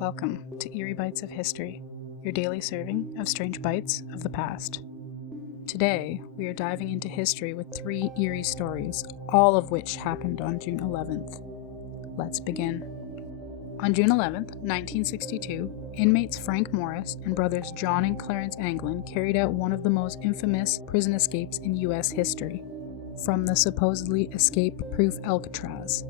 Welcome to Eerie Bites of History, your daily serving of strange bites of the past. Today, we are diving into history with 3 eerie stories, all of which happened on June 11th. Let's begin. On June 11th, 1962, inmates Frank Morris and brothers John and Clarence Anglin carried out one of the most infamous prison escapes in U.S. history, from the supposedly escape-proof Alcatraz.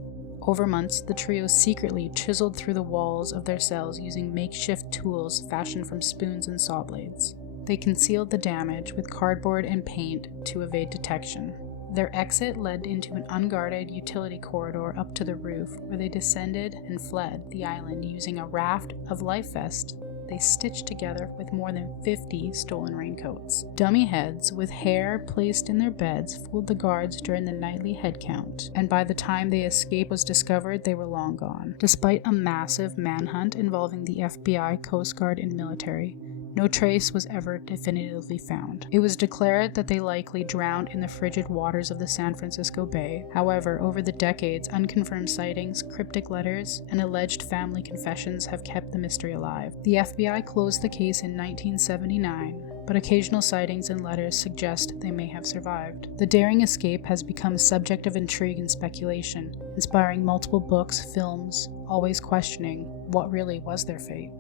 Over months, the trio secretly chiseled through the walls of their cells using makeshift tools fashioned from spoons and saw blades. They concealed the damage with cardboard and paint to evade detection. Their exit led into an unguarded utility corridor up to the roof, where they descended and fled the island using a raft of life vests they stitched together with more than 50 stolen raincoats. Dummy heads with hair placed in their beds fooled the guards during the nightly head count, and by the time the escape was discovered, they were long gone. Despite a massive manhunt involving the FBI, Coast Guard, and military, no trace was ever definitively found. It was declared that they likely drowned in the frigid waters of the San Francisco Bay. However, over the decades, unconfirmed sightings, cryptic letters, and alleged family confessions have kept the mystery alive. The FBI closed the case in 1979, but occasional sightings and letters suggest they may have survived. The daring escape has become a subject of intrigue and speculation, inspiring multiple books, films, always questioning what really was their fate.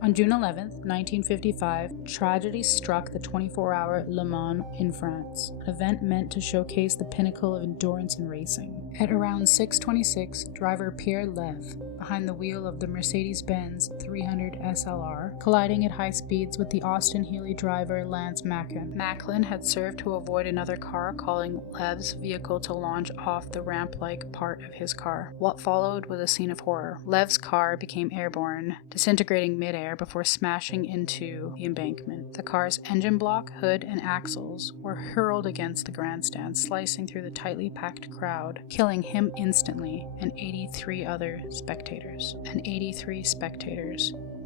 On June 11, 1955, tragedy struck the 24-hour Le Mans in France, an event meant to showcase the pinnacle of endurance in racing. At around 6:26, driver Pierre Lev, behind the wheel of the Mercedes-Benz 300 SLR, colliding at high speeds with the Austin Healey driver Lance Macklin. Macklin had served to avoid another car, causing Lev's vehicle to launch off the ramp-like part of his car. What followed was a scene of horror. Lev's car became airborne, disintegrating mid-air before smashing into the embankment. The car's engine block, hood, and axles were hurled against the grandstand, slicing through the tightly packed crowd, killing him instantly and 83 other spectators.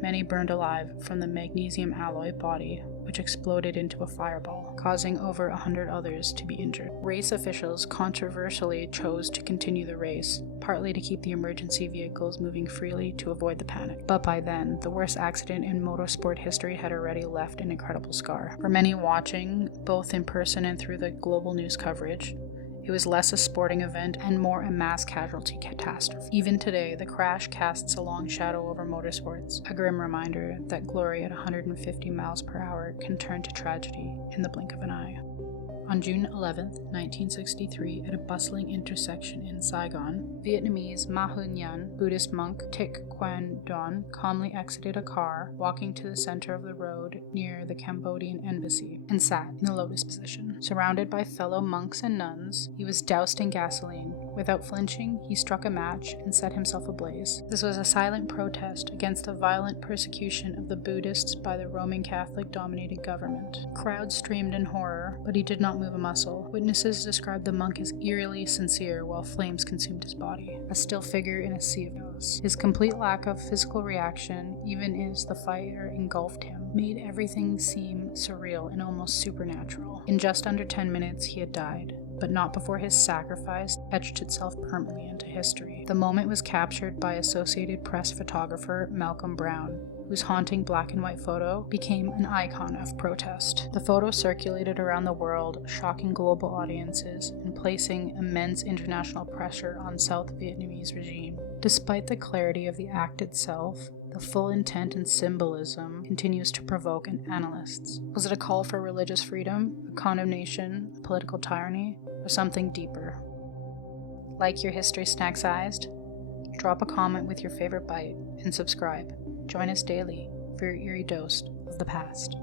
Many burned alive from the magnesium alloy body, which exploded into a fireball, causing over 100 others to be injured. Race officials controversially chose to continue the race, partly to keep the emergency vehicles moving freely to avoid the panic. But by then, the worst accident in motorsport history had already left an incredible scar. For many watching, both in person and through the global news coverage, it was less a sporting event and more a mass casualty catastrophe. Even today, the crash casts a long shadow over motorsports, a grim reminder that glory at 150 miles per hour can turn to tragedy in the blink of an eye. On June 11, 1963, at a bustling intersection in Saigon, Vietnamese Ma Hun Nhan, Buddhist monk Thích calmly exited a car, walking to the center of the road near the Cambodian embassy, and sat in the lotus position. Surrounded by fellow monks and nuns, he was doused in gasoline. Without flinching, he struck a match and set himself ablaze. This was a silent protest against the violent persecution of the Buddhists by the Roman Catholic-dominated government. Crowds streamed in horror, but he did not move a muscle. Witnesses described the monk as eerily sincere while flames consumed his body, a still figure in a sea of chaos. His complete lack of physical reaction, even as the fire engulfed him, made everything seem surreal and almost supernatural. In just under 10 minutes, he had died, but not before his sacrifice etched itself permanently into history. The moment was captured by Associated Press photographer Malcolm Brown, whose haunting black and white photo became an icon of protest. The photo circulated around the world, shocking global audiences and placing immense international pressure on South Vietnamese regime. Despite the clarity of the act itself, the full intent and symbolism continues to provoke analysts. Was it a call for religious freedom, a condemnation, a political tyranny, or something deeper? Like your history snack-sized? Drop a comment with your favorite bite and subscribe. Join us daily for your eerie dose of the past.